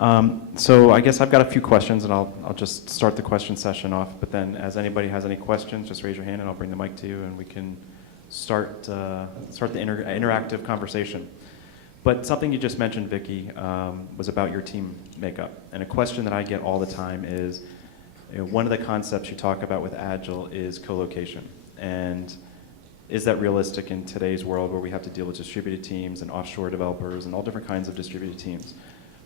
So I guess I've got a few questions, and I'll just start the question session off. But then, as anybody has any questions, just raise your hand, and I'll bring the mic to you, and we can start the interactive conversation. But something you just mentioned, Vicki, was about your team makeup. And a question that I get all the time is, one of the concepts you talk about with Agile is co-location. And is that realistic in today's world where we have to deal with distributed teams and offshore developers and all different kinds of distributed teams?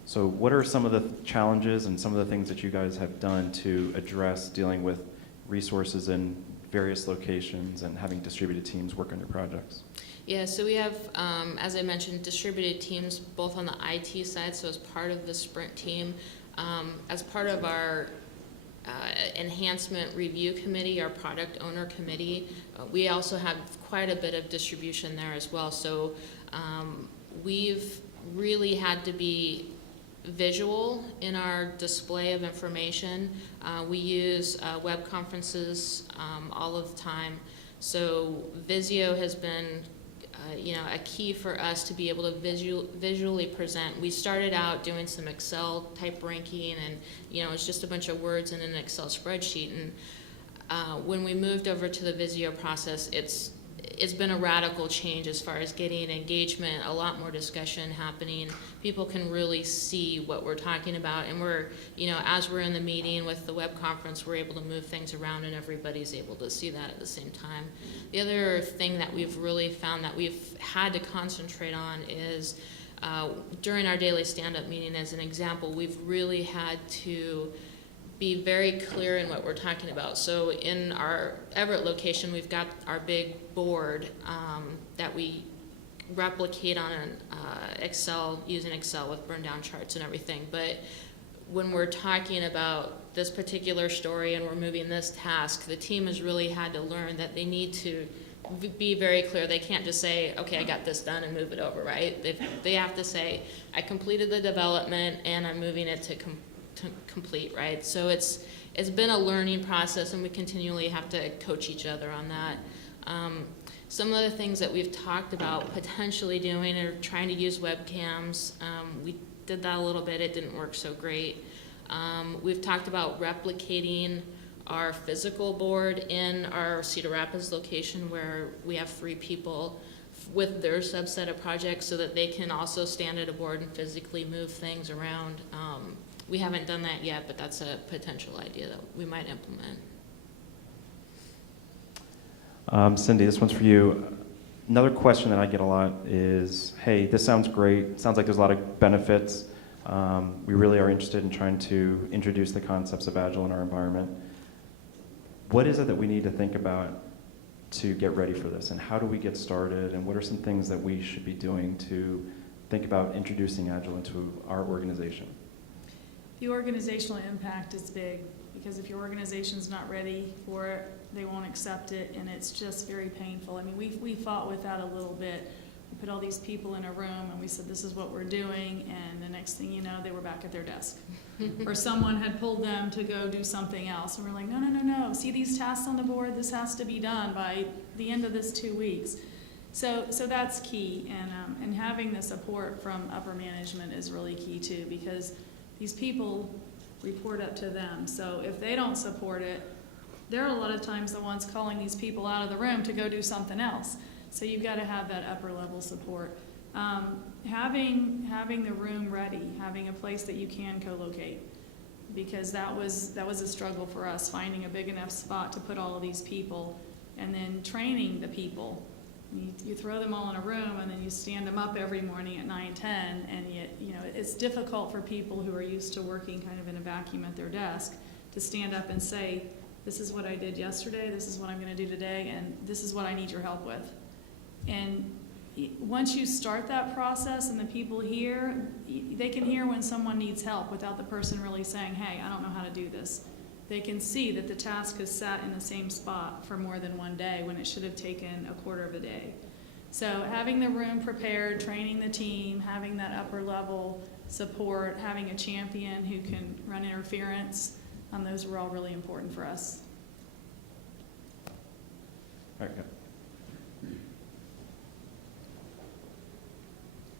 So what are some of the challenges and some of the things that you guys have done to address dealing with resources in various locations and having distributed teams work on your projects? Yeah, so we have, as I mentioned, distributed teams both on the IT side, so as part of the sprint team, as part of our enhancement review committee, our product owner committee, we also have quite a bit of distribution there as well. So we've really had to be visual in our display of information. We use web conferences all of the time. So Visio has been a key for us to be able to visually present. We started out doing some Excel type ranking, and it's just a bunch of words in an Excel spreadsheet. And when we moved over to the Visio process, it's been a radical change as far as getting engagement, a lot more discussion happening. People can really see what we're talking about, and we're, as we're in the meeting with the web conference, we're able to move things around and everybody's able to see that at the same time. The other thing that we've really found that we've had to concentrate on is during our daily stand-up meeting, as an example, we've really had to be very clear in what we're talking about. So in our Everett location, we've got our big board that we replicate on an Excel, using Excel with burn down charts and everything. But when we're talking about this particular story and we're moving this task, the team has really had to learn that they need to be very clear. They can't just say, okay, I got this done and move it over, right? They have to say, I completed the development and I'm moving it to complete, right? So it's been a learning process, and we continually have to coach each other on that. Some of the things that we've talked about potentially doing are trying to use webcams. We did that a little bit. It didn't work so great. We've talked about replicating our physical board in our Cedar Rapids location, where we have 3 people with their subset of projects so that they can also stand at a board and physically move things around. We haven't done that yet, but that's a potential idea that we might implement. Cindy, this one's for you. Another question that I get a lot is, hey, this sounds great. Sounds like there's a lot of benefits. We really are interested in trying to introduce the concepts of Agile in our environment. What is it that we need to think about to get ready for this? And how do we get started? And what are some things that we should be doing to think about introducing Agile into our organization? The organizational impact is big, because if your organization's not ready for it, they won't accept it, and it's just very painful. I mean, we fought with that a little bit. We put all these people in a room and we said, this is what we're doing, and the next thing you know, they were back at their desk. Or someone had pulled them to go do something else, and we're like, no, see these tasks on the board? This has to be done by the end of this 2 weeks. So that's key, and having the support from upper management is really key too, because these people report up to them. So if they don't support it, they're a lot of times the ones calling these people out of the room to go do something else. So you've got to have that upper level support. Having the room ready, having a place that you can co-locate, because that was a struggle for us, finding a big enough spot to put all of these people, and then training the people. You throw them all in a room and then you stand them up every morning at 9:10, and it's difficult for people who are used to working kind of in a vacuum at their desk to stand up and say, this is what I did yesterday, this is what I'm going to do today, and this is what I need your help with. And once you start that process and the people hear, they can hear when someone needs help without the person really saying, hey, I don't know how to do this. They can see that the task has sat in the same spot for more than one day when it should have taken a quarter of a day. So having the room prepared, training the team, having that upper level support, having a champion who can run interference, those were all really important for us. Okay.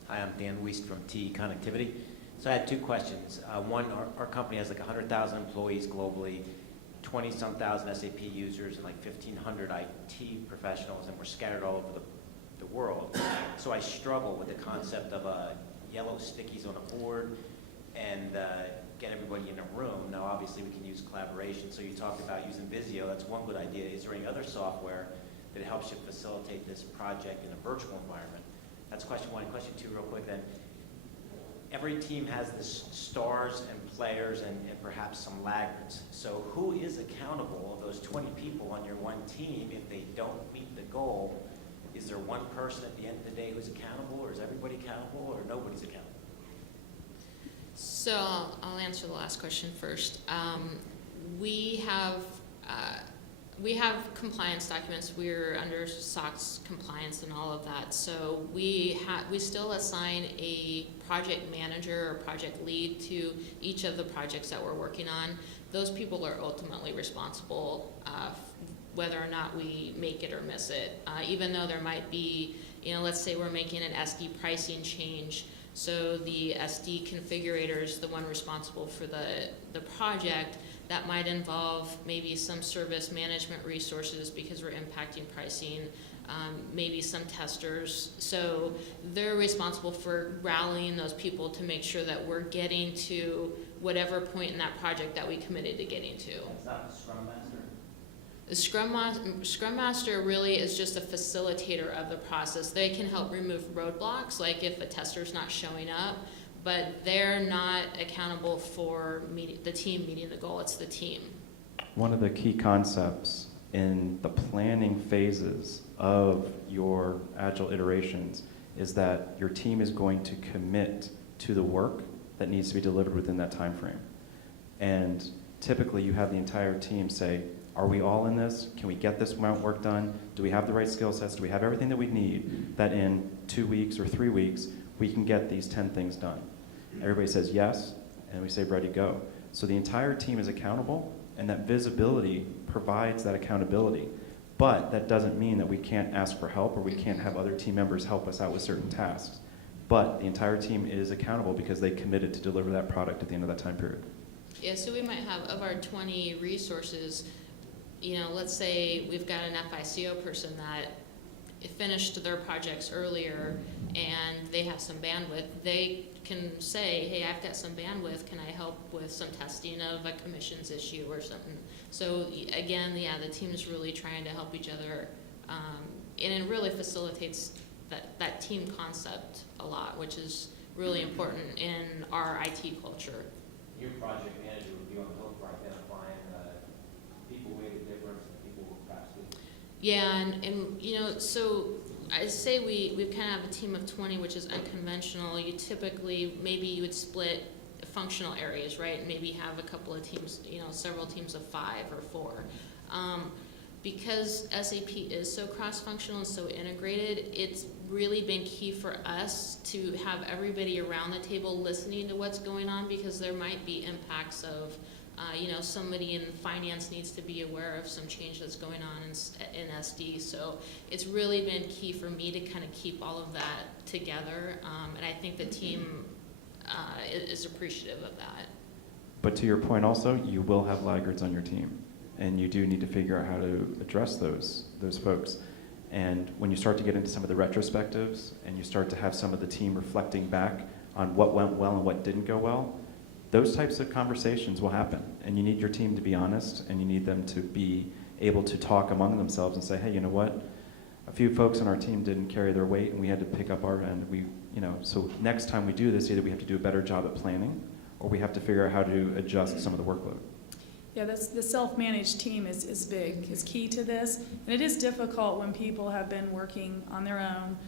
Hi, I'm Dan Wiest from TE Connectivity. So I had two questions. One, our company has like 100,000 employees globally, 20-some thousand SAP users, and like 1,500 IT professionals, and we're scattered all over the world. So I struggle with the concept of yellow stickies on a board and get everybody in a room. Now, obviously, we can use collaboration. So you talked about using Visio. That's one good idea. Is there any other software that helps you facilitate this project in a virtual environment? That's question one. Question two, real quick then. Every team has the stars and players and perhaps some laggards. So who is accountable of those 20 people on your one team if they don't meet the goal? Is there one person at the end of the day who's accountable, or is everybody accountable, or nobody's accountable? So I'll answer the last question first. We have compliance documents. We're under SOX compliance and all of that. So we still assign a project manager or project lead to each of the projects that we're working on. Those people are ultimately responsible whether or not we make it or miss it. Even though there might be, let's say we're making an SD pricing change, so the SD configurator is the one responsible for the project. That might involve maybe some service management resources because we're impacting pricing, maybe some testers. So they're responsible for rallying those people to make sure that we're getting to whatever point in that project that we committed to getting to. That's not the Scrum Master? The Scrum Master really is just a facilitator of the process. They can help remove roadblocks, like if a tester's not showing up, but they're not accountable for the team meeting the goal. It's the team. One of the key concepts in the planning phases of your agile iterations is that your team is going to commit to the work that needs to be delivered within that time frame. And typically you have the entire team say, are we all in this? Can we get this amount of work done? Do we have the right skill sets? Do we have everything that we need that in 2 weeks or 3 weeks we can get these 10 things done? Everybody says yes, and we say ready, go. So the entire team is accountable, and that visibility provides that accountability. But that doesn't mean that we can't ask for help or we can't have other team members help us out with certain tasks. But the entire team is accountable because they committed to deliver that product at the end of that time period. Yeah, so we might have, of our 20 resources, let's say we've got an FICO person that finished their projects earlier and they have some bandwidth. They can say, hey, I've got some bandwidth, can I help with some testing of a commissions issue or something? So again, the team is really trying to help each other, and it really facilitates that team concept a lot, which is really important in our IT culture. Your project manager would be on the hook for identifying people who made a difference and people who perhaps didn't. Yeah, and so I say we kind of have a team of 20, which is unconventional. You typically, maybe you would split functional areas, right? And maybe have a couple of teams, several teams of 5 or 4. Because SAP is so cross-functional and so integrated, it's really been key for us to have everybody around the table listening to what's going on, because there might be impacts of somebody in finance needs to be aware of some change that's going on in SD. So it's really been key for me to kind of keep all of that together. And I think the team is appreciative of that. But to your point also, you will have laggards on your team. And you do need to figure out how to address those folks. And when you start to get into some of the retrospectives and you start to have some of the team reflecting back on what went well and what didn't go well, those types of conversations will happen. And you need your team to be honest, and you need them to be able to talk among themselves and say, hey, you know what? A few folks on our team didn't carry their weight and we had to pick up our end. So next time we do this, either we have to do a better job at planning or we have to figure out how to adjust some of the workload. Yeah, the self-managed team is big, is key to this. And it is difficult when people have been working on their own.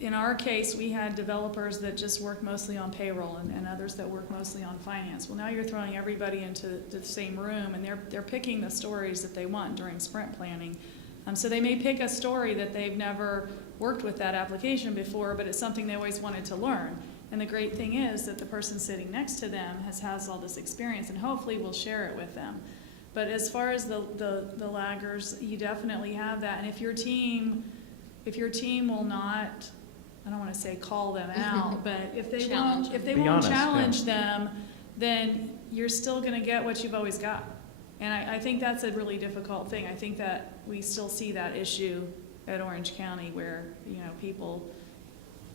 In our case, we had developers that just worked mostly on payroll and others that worked mostly on finance. Well, now you're throwing everybody into the same room, and they're picking the stories that they want during sprint planning. So they may pick a story that they've never worked with that application before, but it's something they always wanted to learn. And the great thing is that the person sitting next to them has all this experience, and hopefully will share it with them. But as far as the laggers, you definitely have that. And if your team will not I don't want to say call them out, but if they Challenge won't, if they Be won't honest, yeah. challenge them, then you're still going to get what you've always got. And I think that's a really difficult thing. I think that we still see that issue at Orange County where, people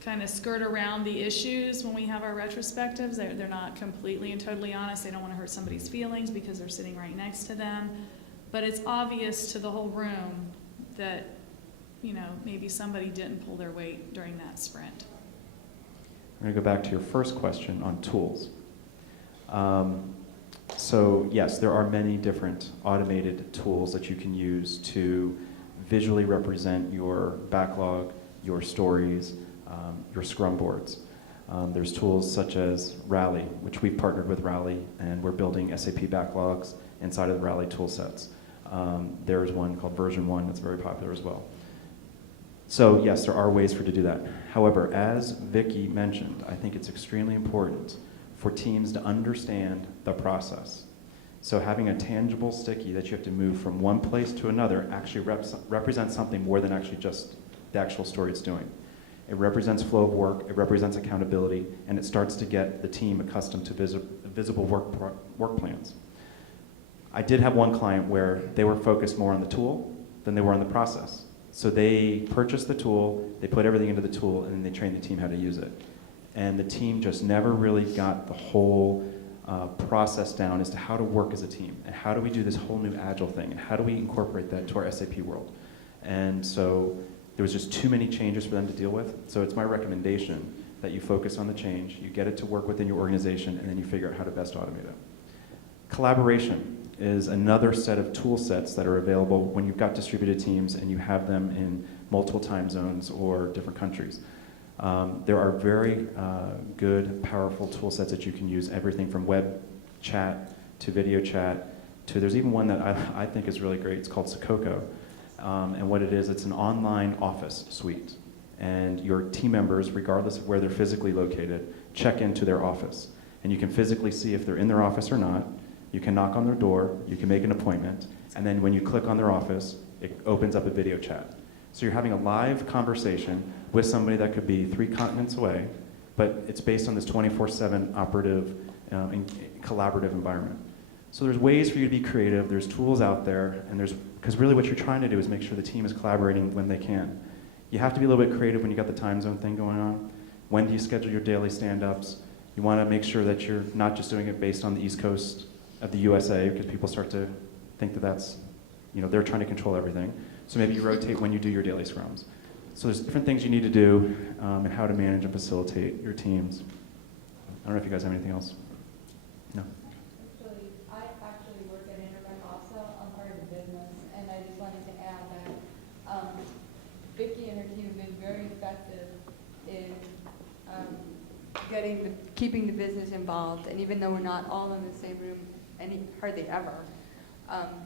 kind of skirt around the issues when we have our retrospectives. They're not completely and totally honest. They don't want to hurt somebody's feelings because they're sitting right next to them. But it's obvious to the whole room that, maybe somebody didn't pull their weight during that sprint. I'm going to go back to your first question on tools. So yes, there are many different automated tools that you can use to visually represent your backlog, your stories, your Scrum boards. There's tools such as Rally, which we've partnered with Rally, and we're building SAP backlogs inside of the Rally tool sets. There's one called version 1 that's very popular as well. So yes, there are ways for you to do that. However, as Vicki mentioned, I think it's extremely important for teams to understand the process. So having a tangible sticky that you have to move from one place to another actually represents something more than actually just the actual story it's doing. It represents flow of work, it represents accountability, and it starts to get the team accustomed to visible work plans. I did have one client where they were focused more on the tool than they were on the process. So they purchased the tool, they put everything into the tool, and then they trained the team how to use it. And the team just never really got the whole process down as to how to work as a team, and how do we do this whole new agile thing, and how do we incorporate that into our SAP world. And so there was just too many changes for them to deal with. So it's my recommendation that you focus on the change, you get it to work within your organization, and then you figure out how to best automate it. Collaboration is another set of tool sets that are available when you've got distributed teams and you have them in multiple time zones or different countries. There are very good, powerful tool sets that you can use, everything from web chat to video chat to, there's even one that I think is really great. It's called Sakoko. And what it is, it's an online office suite. And your team members, regardless of where they're physically located, check into their office. And you can physically see if they're in their office or not. You can knock on their door, you can make an appointment, and then when you click on their office, it opens up a video chat. So you're having a live conversation with somebody that could be 3 continents away, but it's based on this 24/7 operative and collaborative environment. So there's ways for you to be creative, there's tools out there, and because really what you're trying to do is make sure the team is collaborating when they can. You have to be a little bit creative when you got the time zone thing going on. When do you schedule your daily stand-ups? You want to make sure that you're not just doing it based on the East Coast of the USA, because people start to think that that's, they're trying to control everything. So maybe you rotate when you do your daily scrums. So there's different things you need to do and how to manage and facilitate your teams. I don't know if you guys have anything else. No? I actually work at Internet also. I'm part of the business, and I just wanted to add that Vicki and her team have been very effective in keeping the business involved. And even though we're not all in the same room, hardly ever,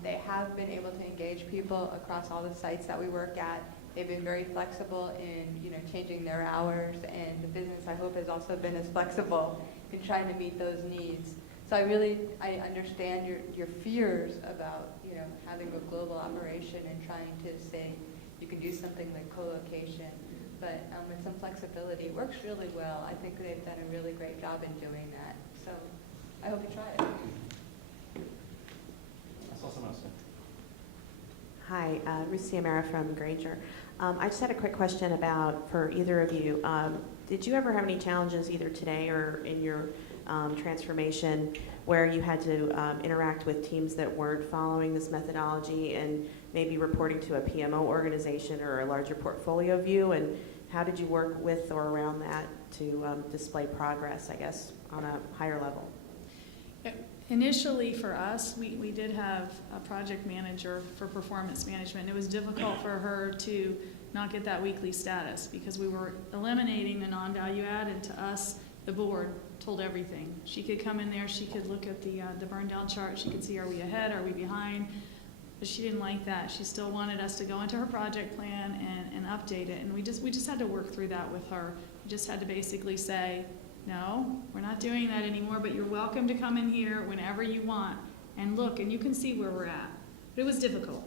they have been able to engage people across all the sites that we work at. They've been very flexible in changing their hours, and the business, I hope, has also been as flexible in trying to meet those needs. So I understand your fears about having a global operation and trying to say you can do something like co-location, but with some flexibility, it works really well. I think they've done a really great job in doing that. So I hope you try it. I saw someone else. Hi, Ruth Ciamara from Granger. I just had a quick question for either of you. Did you ever have any challenges either today or in your transformation where you had to interact with teams that weren't following this methodology and maybe reporting to a PMO organization or a larger portfolio view? And how did you work with or around that to display progress, I guess, on a higher level? Initially for us, we did have a project manager for performance management. It was difficult for her to not get that weekly status because we were eliminating the non-value add, and to us, the board told everything. She could come in there, she could look at the burn down chart, she could see are we ahead, are we behind, but she didn't like that. She still wanted us to go into her project plan and update it, and we just had to work through that with her. We just had to basically say, no, we're not doing that anymore, but you're welcome to come in here whenever you want and look, and you can see where we're at. But it was difficult.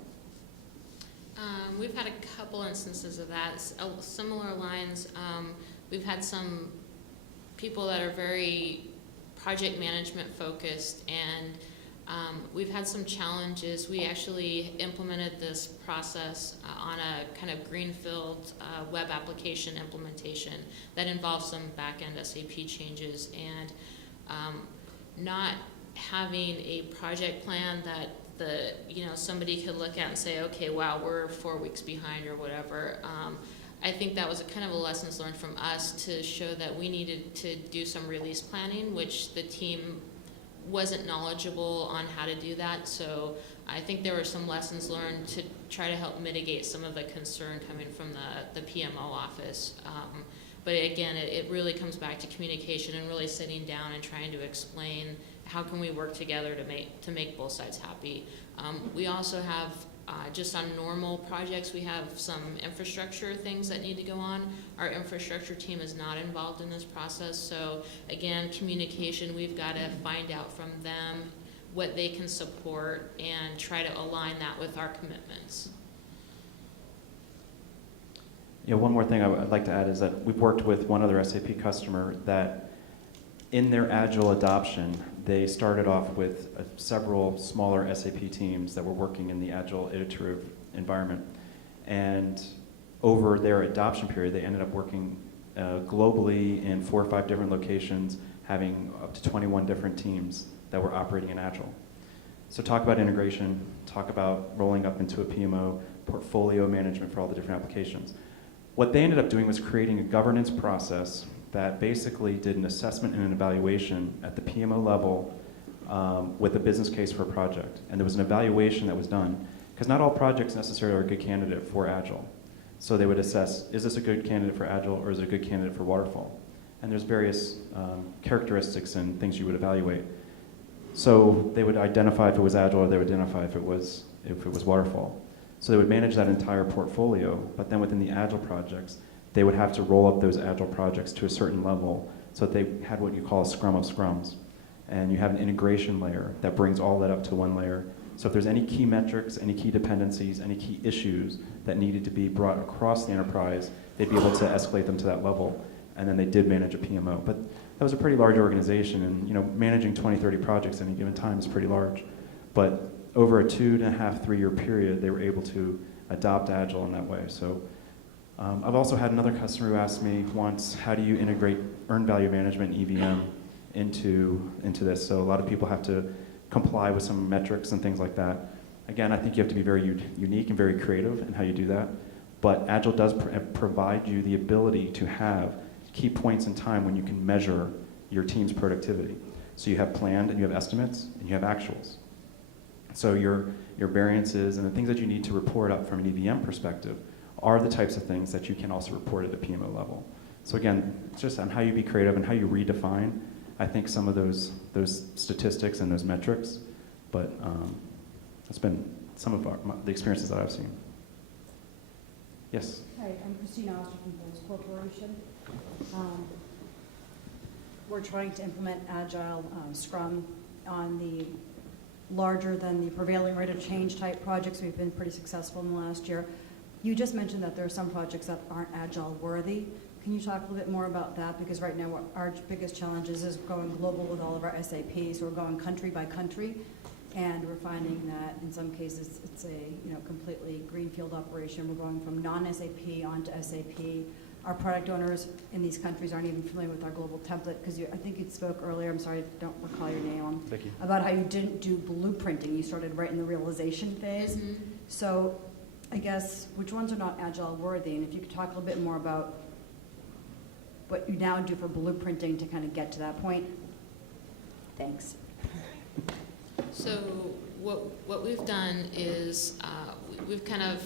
We've had a couple instances of that. Similar lines, we've had some people that are very project management focused, and we've had some challenges. We actually implemented this process on a kind of greenfield web application implementation that involves some back-end SAP changes, and not having a project plan that somebody could look at and say, okay, wow, we're 4 weeks behind or whatever. I think that was a kind of a lessons learned from us to show that we needed to do some release planning, which the team wasn't knowledgeable on how to do that. So I think there were some lessons learned to try to help mitigate some of the concern coming from the PMO office. But again, it really comes back to communication and really sitting down and trying to explain how can we work together to make both sides happy. We also have, just on normal projects, we have some infrastructure things that need to go on. Our infrastructure team is not involved in this process. So again, communication, we've got to find out from them what they can support and try to align that with our commitments. Yeah, one more thing I'd like to add is that we've worked with one other SAP customer that in their agile adoption, they started off with several smaller SAP teams that were working in the agile iterative environment. And over their adoption period, they ended up working globally in 4 or 5 different locations, having up to 21 different teams that were operating in agile. So talk about integration, talk about rolling up into a PMO, portfolio management for all the different applications. What they ended up doing was creating a governance process that basically did an assessment and an evaluation at the PMO level with a business case for a project. And there was an evaluation that was done, because not all projects necessarily are a good candidate for Agile. So they would assess, is this a good candidate for Agile or is it a good candidate for Waterfall? And there's various characteristics and things you would evaluate. So they would identify if it was Agile, or they would identify if it was Waterfall. So they would manage that entire portfolio, but then within the Agile projects, they would have to roll up those Agile projects to a certain level so that they had what you call a scrum of scrums. And you have an integration layer that brings all that up to one layer. So if there's any key metrics, any key dependencies, any key issues that needed to be brought across the enterprise, they'd be able to escalate them to that level. And then they did manage a PMO. But that was a pretty large organization, and managing 20, 30 projects at any given time is pretty large. But over a 2.5, 3-year period, they were able to adopt Agile in that way. So I've also had another customer who asked me once, how do you integrate earned value management EVM into this? So a lot of people have to comply with some metrics and things like that. Again, I think you have to be very unique and very creative in how you do that. But Agile does provide you the ability to have key points in time when you can measure your team's productivity. So you have planned and you have estimates and you have actuals. So your variances and the things that you need to report up from an EVM perspective are the types of things that you can also report at the PMO level. So again, it's just on how you be creative and how you redefine, I think, some of those statistics and those metrics. But that's been some of the experiences that I've seen. Yes? Hi, I'm Christina Oster from Bulls Corporation. We're trying to implement Agile Scrum on the larger than the prevailing rate of change type projects. We've been pretty successful in the last year. You just mentioned that there are some projects that aren't Agile worthy. Can you talk a little bit more about that? Because right now our biggest challenge is going global with all of our SAPs. We're going country by country, and we're finding that in some cases it's a completely greenfield operation. We're going from non-SAP onto SAP. Our product owners in these countries aren't even familiar with our global template, because I think you spoke earlier, I'm sorry, I don't recall your name, about how you didn't do blueprinting. You started right in the realization phase. Mm-hmm. So I guess, which ones are not Agile worthy? And if you could talk a little bit more about what you now do for blueprinting to kind of get to that point. Thanks. So what we've done is we've kind of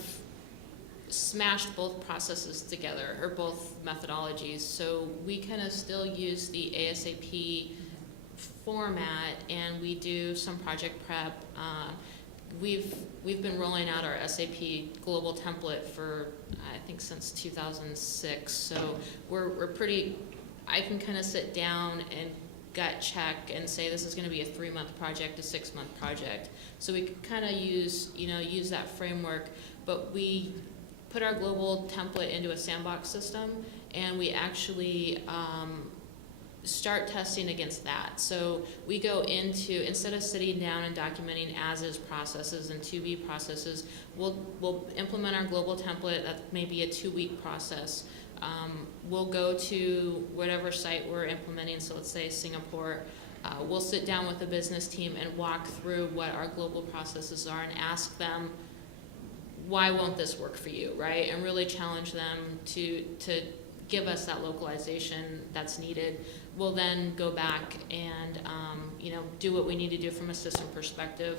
smashed both processes together, or both methodologies. So we kind of still use the ASAP format, and we do some project prep. We've been rolling out our SAP global template for, I think, since 2006. So we're pretty, I can kind of sit down and gut check and say this is going to be a 3-month project, a 6-month project. So we could kind of use that framework, but we put our global template into a sandbox system, and we actually start testing against that. So we go into, instead of sitting down and documenting as-is processes and to-be processes, we'll implement our global template. That may be a 2-week process. We'll go to whatever site we're implementing, so let's say Singapore. We'll sit down with the business team and walk through what our global processes are and ask them, why won't this work for you, right? And really challenge them to give us that localization that's needed. We'll then go back and do what we need to do from a system perspective.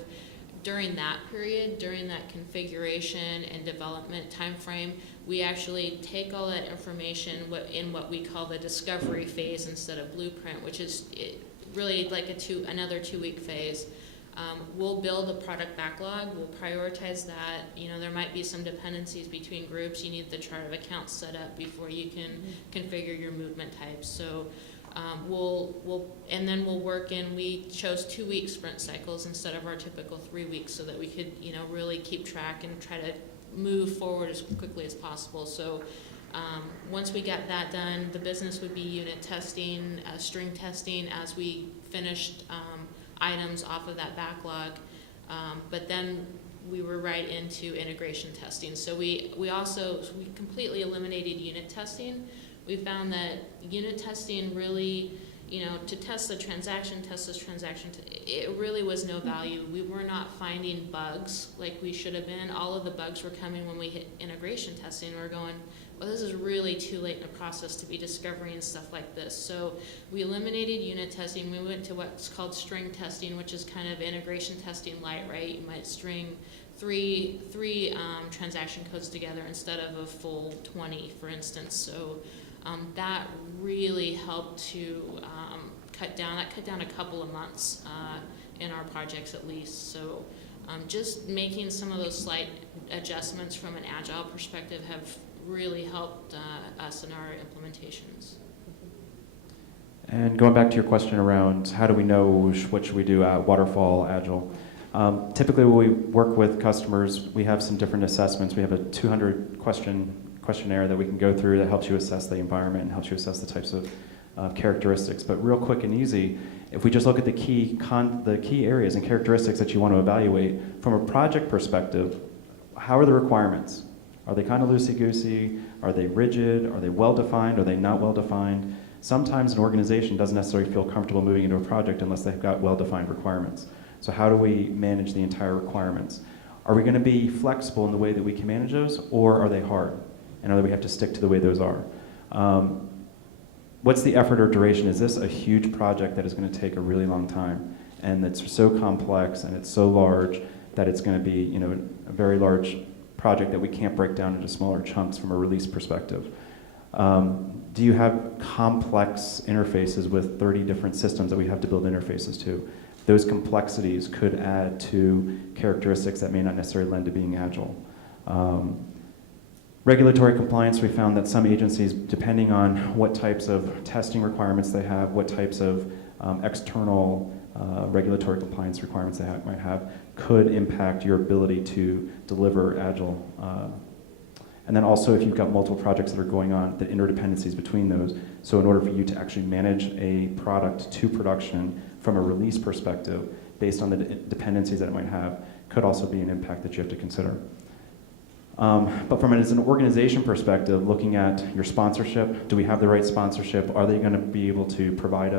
During that period, during that configuration and development timeframe, we actually take all that information in what we call the discovery phase instead of blueprint, which is really like another 2-week phase. We'll build a product backlog. We'll prioritize that. There might be some dependencies between groups. You need the chart of accounts set up before you can configure your movement types. So we'll work in. We chose 2-week sprint cycles instead of our typical 3 weeks, so that we could really keep track and try to move forward as quickly as possible. So once we got that done, the business would be unit testing, string testing as we finished items off of that backlog, but then we were right into integration testing. So we completely eliminated unit testing. We found that unit testing really, to test the transaction, it really was no value. We were not finding bugs like we should have been. All of the bugs were coming when we hit integration testing. We were going, well, this is really too late in the process to be discovering stuff like this. So we eliminated unit testing. We went to what's called string testing, which is kind of integration testing light, right? You might string three transaction codes together instead of a full 20, for instance. So that really helped to cut down a couple of months in our projects at least. So just making some of those slight adjustments from an agile perspective have really helped us in our implementations. And going back to your question around how do we know what should we do at waterfall, agile. Typically when we work with customers, we have some different assessments. We have a 200 questionnaire that we can go through that helps you assess the environment and helps you assess the types of characteristics. But real quick and easy, if we just look at the key areas and characteristics that you want to evaluate, from a project perspective, how are the requirements? Are they kind of loosey-goosey? Are they rigid? Are they well-defined? Are they not well-defined? Sometimes an organization doesn't necessarily feel comfortable moving into a project unless they've got well-defined requirements. So how do we manage the entire requirements? Are we going to be flexible in the way that we can manage those, or are they hard? And are we have to stick to the way those are? What's the effort or duration? Is this a huge project that is going to take a really long time, and it's so complex and it's so large that it's going to be a very large project that we can't break down into smaller chunks from a release perspective? Do you have complex interfaces with 30 different systems that we have to build interfaces to? Those complexities could add to characteristics that may not necessarily lend to being agile. Regulatory compliance, we found that some agencies, depending on what types of testing requirements they have, what types of external regulatory compliance requirements they might have, could impact your ability to deliver agile. And then also if you've got multiple projects that are going on, the interdependencies between those. So in order for you to actually manage a product to production from a release perspective, based on the dependencies that it might have, could also be an impact that you have to consider. But from as an organization perspective, looking at your sponsorship, do we have the right sponsorship? Are they going to be able to provide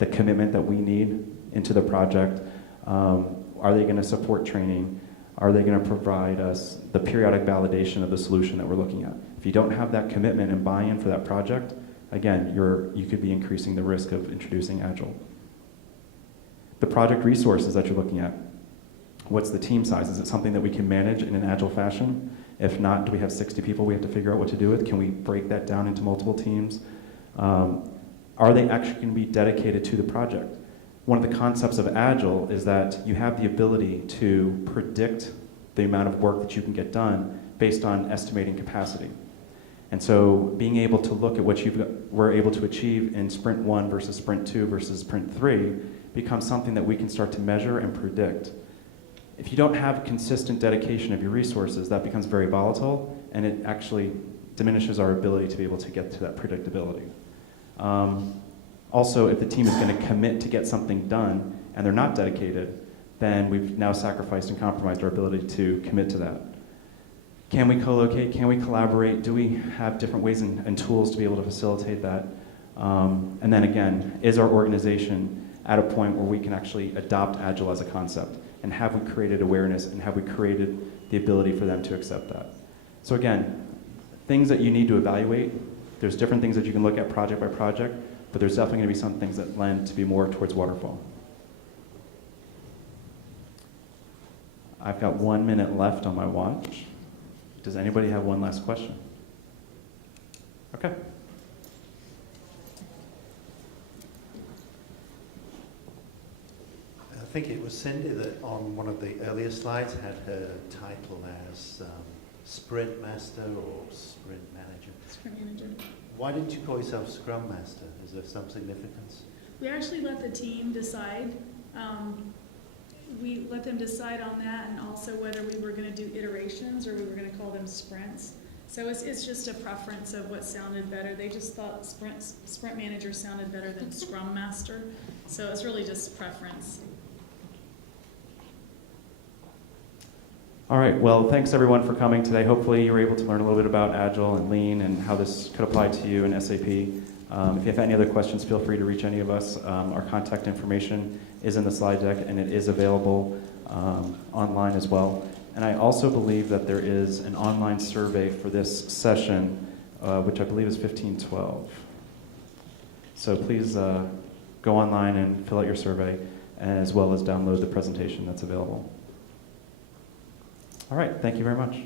the commitment that we need into the project? Are they going to support training? Are they going to provide us the periodic validation of the solution that we're looking at? If you don't have that commitment and buy-in for that project, again, you could be increasing the risk of introducing agile. The project resources that you're looking at, what's the team size? Is it something that we can manage in an agile fashion? If not, do we have 60 people we have to figure out what to do with? Can we break that down into multiple teams? Are they actually going to be dedicated to the project? One of the concepts of agile is that you have the ability to predict the amount of work that you can get done based on estimating capacity. And so being able to look at what we're able to achieve in sprint 1 versus sprint 2 versus sprint 3 becomes something that we can start to measure and predict. If you don't have consistent dedication of your resources, that becomes very volatile, and it actually diminishes our ability to be able to get to that predictability. Also, if the team is going to commit to get something done and they're not dedicated, then we've now sacrificed and compromised our ability to commit to that. Can we co-locate? Can we collaborate? Do we have different ways and tools to be able to facilitate that? And then again, is our organization at a point where we can actually adopt Agile as a concept? And have we created awareness, and have we created the ability for them to accept that? So again, things that you need to evaluate, there's different things that you can look at project by project, but there's definitely going to be some things that lend to be more towards waterfall. I've got 1 minute left on my watch. Does anybody have one last question? Okay. I think it was Cindy that on one of the earlier slides had her title as Sprint Master or Sprint Manager. Sprint manager. Why didn't you call yourself Scrum Master? Is there some significance? We actually let the team decide. We let them decide on that, and also whether we were going to do iterations or we were going to call them sprints. So it's just a preference of what sounded better. They just thought sprint manager sounded better than Scrum Master. So it's really just preference. All right, well, thanks everyone for coming today. Hopefully you were able to learn a little bit about Agile and Lean and how this could apply to you in SAP. If you have any other questions, feel free to reach any of us. Our contact information is in the slide deck, and it is available online as well. And I also believe that there is an online survey for this session, which I believe is 1512. So please go online and fill out your survey, as well as download the presentation that's available. All right, thank you very much.